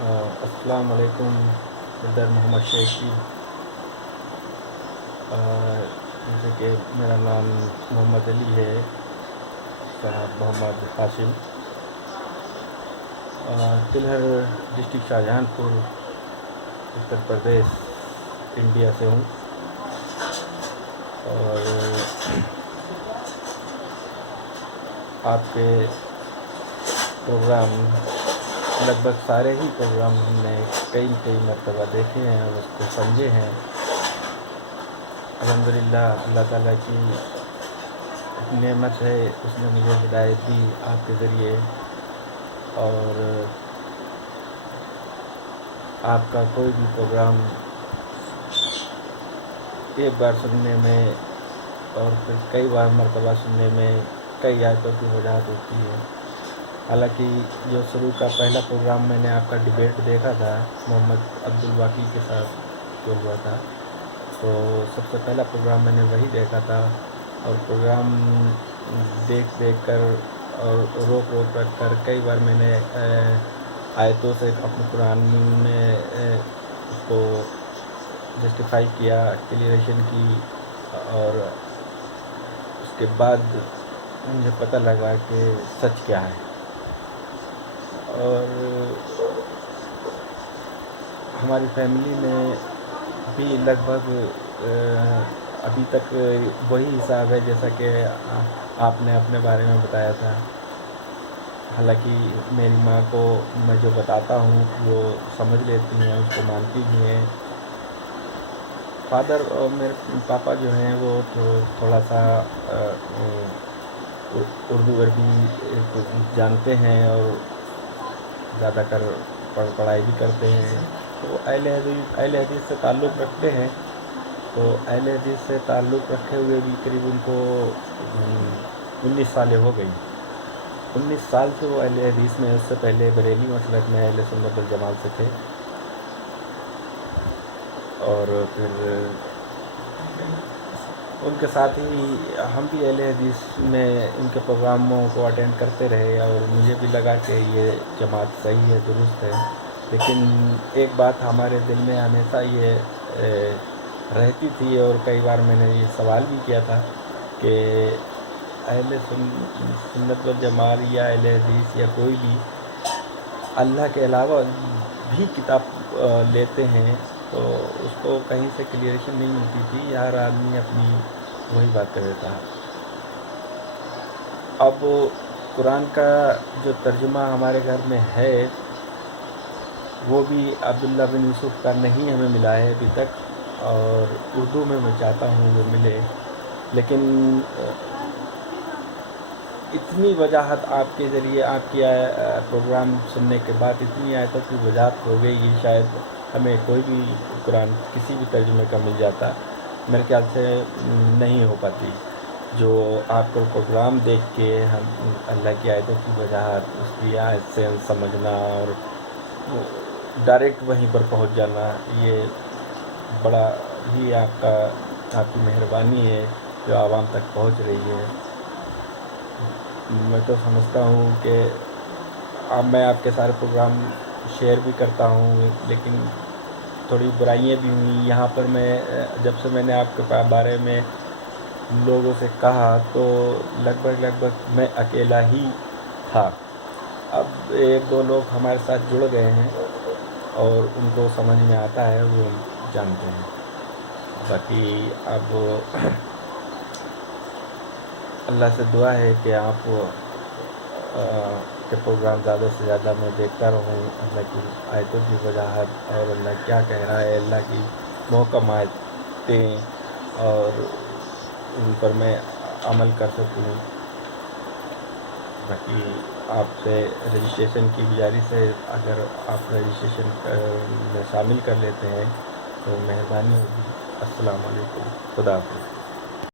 السلام علیکم بردر محمد شیخی۔ جیسے کہ میرا نام محمد علی ہے، صاحب محمد ہاشم، تلہر ڈسٹرکٹ شاہجہان پور، اتر پردیش، انڈیا سے ہوں۔ اور آپ کے پروگرام لگ بھگ سارے ہی پروگرام ہم نے کئی مرتبہ دیکھے ہیں اور اس کو سمجھے ہیں۔ الحمدللہ اللہ تعالیٰ کی نعمت ہے، اس نے مجھے ہدایت دی آپ کے ذریعے، اور آپ کا کوئی بھی پروگرام ایک بار سننے میں اور پھر کئی بار مرتبہ سننے میں کئی آیتوں کی وجاہت ہوتی ہے۔ حالانکہ جو شروع کا پہلا پروگرام میں نے آپ کا ڈیبیٹ دیکھا تھا محمد عبدالباقی کے ساتھ جو ہوا تھا، تو سب سے پہلا پروگرام میں نے وہی دیکھا تھا، اور پروگرام دیکھ کر اور روک کر کئی بار میں نے آیتوں سے اپنے قرآن میں اس کو جسٹیفائی کیا، کلیئریشن کی، اور اس کے بعد مجھے پتہ لگا کہ سچ کیا ہے۔ اور ہماری فیملی میں بھی لگ بھگ ابھی تک وہی حساب ہے جیسا کہ آپ نے اپنے بارے میں بتایا تھا۔ حالانکہ میری ماں کو میں جو بتاتا ہوں وہ سمجھ لیتی ہیں، اس کو مانتی بھی ہیں۔ فادر اور میرے پاپا جو ہیں وہ تھوڑا سا اردو عربی جانتے ہیں اور زیادہ تر پڑھائی بھی کرتے ہیں، تو اہل حدیث سے تعلق رکھتے ہیں۔ تو اہل حدیث سے تعلق رکھے ہوئے بھی قریب ان کو 19 سالیں ہو گئی۔ 19 سال سے وہ اہل حدیث میں، اس سے پہلے بریلی مسلک میں اہل سنت والجماعت سے تھے، اور پھر ان کے ساتھ ہی ہم بھی اہل حدیث میں ان کے پروگراموں کو اٹینڈ کرتے رہے، اور مجھے بھی لگا کہ یہ جماعت صحیح ہے، درست ہے۔ لیکن ایک بات ہمارے دل میں ہمیشہ یہ رہتی تھی، اور کئی بار میں نے یہ سوال بھی کیا تھا کہ اہل سنت والجماعت یا اہل حدیث یا کوئی بھی اللہ کے علاوہ بھی کتاب لیتے ہیں تو اس کو کہیں سے کلیئریشن نہیں ملتی تھی، ہر آدمی اپنی وہی بات کر دیتا ہے۔ اب قرآن کا جو ترجمہ ہمارے گھر میں ہے وہ بھی عبداللہ بن یوسف کا نہیں ہمیں ملا ہے ابھی تک، اور اردو میں چاہتا ہوں وہ ملے۔ لیکن اتنی وجاہت آپ کے ذریعے، آپ کی پروگرام سننے کے بعد اتنی آیتوں کی وجاہت ہو گئی کہ شاید ہمیں کوئی بھی قرآن کسی بھی ترجمے کا مل جاتا، میرے خیال سے نہیں ہو پاتی۔ جو آپ کا پروگرام دیکھ کے ہم اللہ کی آیتوں کی وجاہت، اس کی آیت سے سمجھنا اور ڈائریکٹ وہیں پر پہنچ جانا، یہ بڑا ہی آپ کی مہربانی ہے جو عوام تک پہنچ رہی ہے۔ میں تو سمجھتا ہوں کہ اب میں آپ کے سارے پروگرام شیئر بھی کرتا ہوں، لیکن تھوڑی برائیاں بھی ہوئیں یہاں پر۔ جب سے میں نے آپ کے بارے میں لوگوں سے کہا تو لگ بھگ میں اکیلا ہی تھا۔ اب ایک دو لوگ ہمارے ساتھ جڑ گئے ہیں اور ان کو سمجھ میں آتا ہے، وہ جانتے ہیں۔ باقی اب اللہ سے دعا ہے کہ آپ کے پروگرام زیادہ سے زیادہ میں دیکھتا رہوں، اللہ کی آیتوں کی وجاہت اور اللہ کیا کہہ رہا ہے، اللہ کی محکم آیتیں، اور ان پر میں عمل کر سکوں۔ باقی آپ سے رجسٹریشن کی گزارش ہے، اگر آپ رجسٹریشن میں شامل کر لیتے ہیں تو مہربانی ہوگی۔ السلام علیکم، خدا حافظ۔